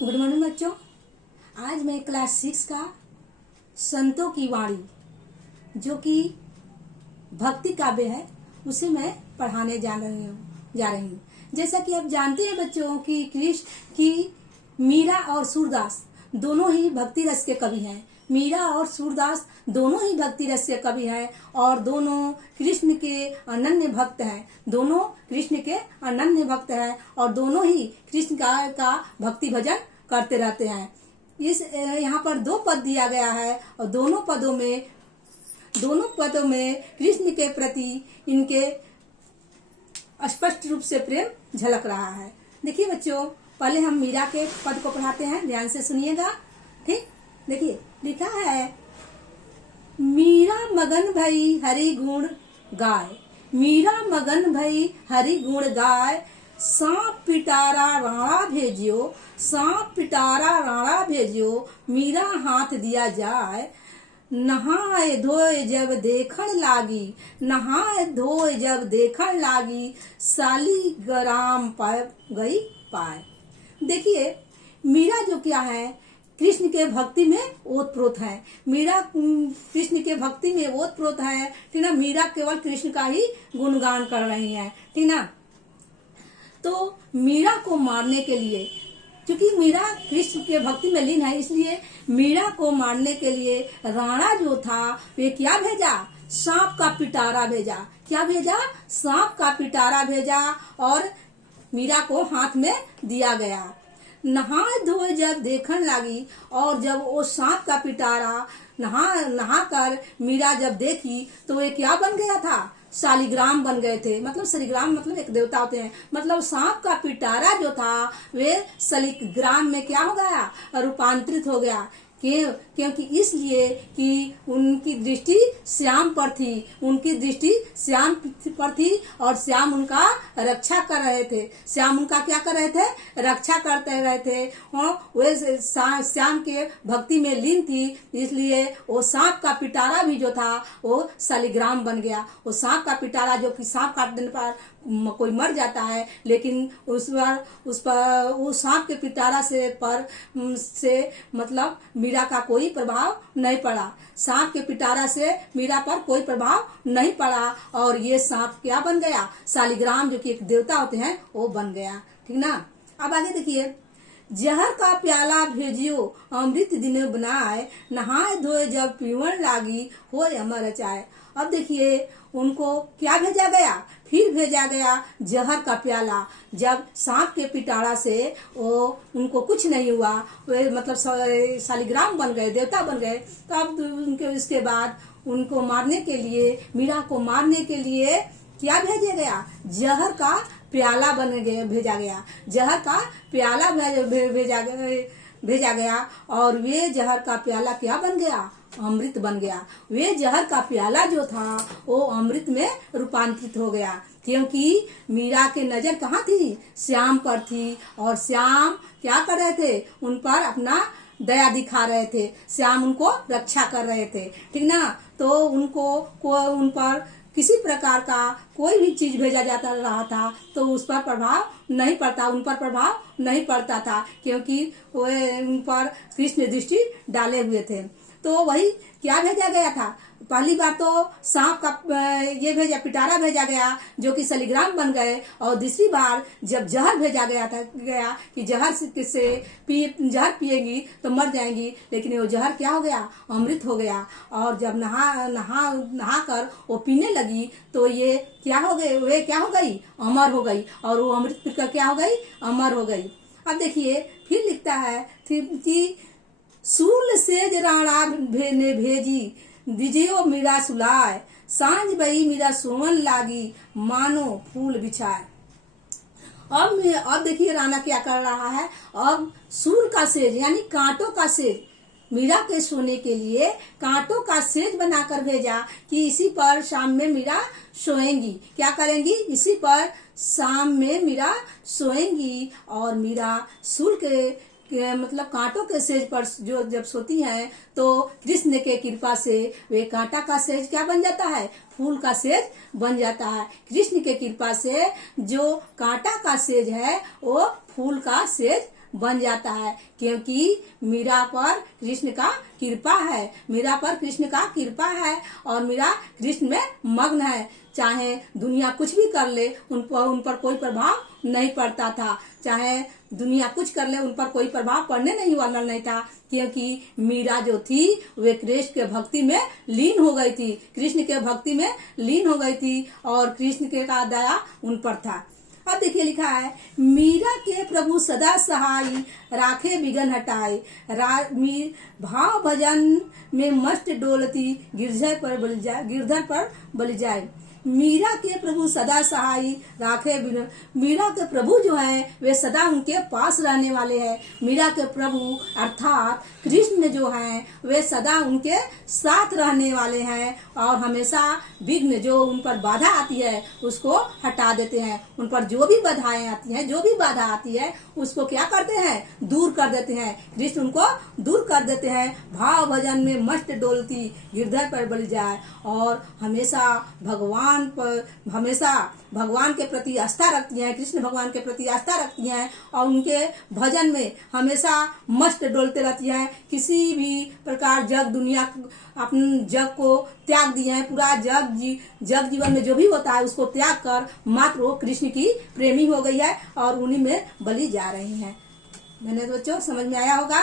Good morning बच्चों। आज मैं क्लास 6 का संतों की वाणी जो कि भक्ति काव्य है उसे मैं पढ़ाने जा रही हूँ। जैसा कि आप जानते हैं बच्चों कि कृष्ण की मीरा और सूरदास दोनों ही भक्ति रस के कवि हैं। मीरा और सूरदास दोनों ही भक्ति रस के कवि हैं और दोनों कृष्ण के अनन्य भक्त हैं। दोनों कृष्ण के अनन्य भक्त हैं और दोनों ही कृष्ण का भक्ति भजन करते रहते हैं। इस यहाँ पर 2 पद दिया गया है और दोनों पदों में कृष्ण के प्रति इनके स्पष्ट रूप से प्रेम झलक रहा है। देखिए बच्चों, पहले हम मीरा के पद को पढ़ाते हैं, ध्यान से सुनिएगा। ठीक, देखिए लिखा है, मीरा मगन भई हरि गुण गाय, मीरा मगन भई हरि गुण गाय, सांप पिटारा राणा भेजियो, सांप पिटारा राणा भेजियो, मीरा हाथ दिया जाए, नहाए धोए जब देखण लागी, नहाए धोए जब देखण लागी, साली ग्राम पाए गई पाए। देखिए मीरा जो क्या है, कृष्ण के भक्ति में ओतप्रोत है। मीरा कृष्ण के भक्ति में ओतप्रोत है, ठीक ना। मीरा केवल कृष्ण का ही गुणगान कर रही है, ठीक ना। तो मीरा को मारने के लिए, क्योंकि मीरा कृष्ण के भक्ति में लीन है, इसलिए मीरा को मारने के लिए राणा जो था वे क्या भेजा, सांप का पिटारा भेजा। क्या भेजा, सांप का पिटारा भेजा और मीरा को हाथ में दिया गया। नहाए धोए जब देखने लगी और जब वो सांप का पिटारा नहा कर मीरा जब देखी तो वे क्या बन गया था, शालिग्राम बन गए थे। मतलब शालिग्राम मतलब एक देवता होते हैं। मतलब सांप का पिटारा जो था वे शालिग्राम में क्या हो गया, रूपांतरित हो गया। क्योंकि इसलिए कि उनकी दृष्टि श्याम पर थी, उनकी दृष्टि श्याम पर थी और श्याम उनका रक्षा कर रहे थे। श्याम उनका क्या कर रहे थे, रक्षा करते रहे थे। वे श्याम के भक्ति में लीन थी, इसलिए वो सांप का पिटारा भी जो था वो शालिग्राम बन गया। वो सांप का पिटारा जो कि सांप काट देने पर कोई मर जाता है, लेकिन उस पर उस सांप के पिटारा से मतलब मीरा का कोई प्रभाव नहीं पड़ा। सांप के पिटारा से मीरा पर कोई प्रभाव नहीं पड़ा और ये सांप क्या बन गया, शालिग्राम जो कि एक देवता होते हैं वो बन गया, ठीक ना। अब आगे देखिए, जहर का प्याला भेजियो अमृत दिन बनाए, नहाए धोए जब पीवन लागी होय अमर चाय। अब देखिए उनको क्या भेजा गया, फिर भेजा गया जहर का प्याला। जब सांप के पिटारा से वो उनको कुछ नहीं हुआ, वे मतलब शालिग्राम बन गए, देवता बन गए, तो अब उनके इसके बाद उनको मारने के लिए, मीरा को मारने के लिए क्या भेजा गया, जहर का प्याला भेजा गया। जहर का प्याला भेजा गया और वे जहर का प्याला क्या बन गया, अमृत बन गया। वे जहर का प्याला जो था वो अमृत में रूपांतरित हो गया, क्योंकि मीरा के नजर कहाँ थी, श्याम पर थी और श्याम क्या कर रहे थे, उन पर अपना दया दिखा रहे थे। श्याम उनको रक्षा कर रहे थे, ठीक ना। तो उन पर किसी प्रकार का कोई भी चीज भेजा जाता रहा था तो उस पर प्रभाव नहीं पड़ता, उन पर प्रभाव नहीं पड़ता था, क्योंकि वे उन पर कृष्ण दृष्टि डाले हुए थे। तो वही क्या भेजा गया था, पहली बार तो सांप का ये पिटारा भेजा गया जो कि शालिग्राम बन गए, और दूसरी बार जब जहर भेजा गया कि जहर जहर पिएंगी तो मर जाएंगी, लेकिन वो जहर क्या हो गया, अमृत हो गया। और जब नहा कर वो पीने लगी तो ये क्या हो गए, वे क्या हो गई, अमर हो गई, और वो अमृत पीकर क्या हो गई, अमर हो गई। अब देखिए फिर लिखता है कि सूल सेज राणा ने भेजी, दिजियो मीरा सुलाय, सांझ बई मीरा सोवन लागी, मानो फूल बिछाए। अब देखिए राणा क्या कर रहा है, अब सूल का सेज यानी कांटों का सेज, मीरा के सोने के लिए कांटों का सेज बनाकर भेजा कि इसी पर शाम में मीरा सोएंगी। क्या करेंगी, इसी पर शाम में मीरा सोएंगी। और मीरा सूल के मतलब कांटों के सेज पर जो जब सोती हैं तो कृष्ण के कृपा से वे कांटा का सेज क्या बन जाता है, फूल का सेज बन जाता है। कृष्ण के कृपा से जो कांटा का सेज है वो फूल का सेज बन जाता है, क्योंकि मीरा पर कृष्ण का कृपा है, मीरा पर कृष्ण का कृपा है और मीरा कृष्ण में मग्न है। चाहे दुनिया कुछ भी कर ले, उन पर कोई प्रभाव नहीं पड़ता था। चाहे दुनिया कुछ कर ले, उन पर कोई प्रभाव पड़ने नहीं वाला नहीं था, क्योंकि मीरा जो थी वे कृष्ण के भक्ति में लीन हो गई थी, कृष्ण के भक्ति में लीन हो गई थी और कृष्ण के का दया उन पर था। अब देखिए लिखा है, मीरा के प्रभु सदा सहाय, राखे बिघन हटाए, भाव भजन में मस्त डोलती, गिरधर पर बलि जाए। मीरा के प्रभु सदा सहाय, राखे बिघन। मीरा के प्रभु जो है वे सदा उनके पास रहने वाले हैं। मीरा के प्रभु अर्थात कृष्ण जो हैं वे सदा उनके साथ रहने वाले हैं और हमेशा विघ्न जो उन पर बाधा आती है उसको हटा देते हैं। उन पर जो भी बाधाएं आती हैं, जो भी बाधा आती है उसको क्या करते हैं, दूर कर देते हैं। कृष्ण उनको दूर कर देते हैं। भाव भजन में मस्त डोलती, गिरधर पर बलि जाए। और हमेशा भगवान के प्रति आस्था रखती हैं, कृष्ण भगवान के प्रति आस्था रखती हैं और उनके भजन में हमेशा मस्त डोलते रहती हैं। किसी भी प्रकार दुनिया अपने जग को त्याग दिए हैं, पूरा जग जीवन में जो भी होता है उसको त्याग कर मात्र वो कृष्ण की प्रेमी हो गई है और उन्हीं में बलि जा रही हैं। धन्यवाद बच्चों, समझ में आया होगा।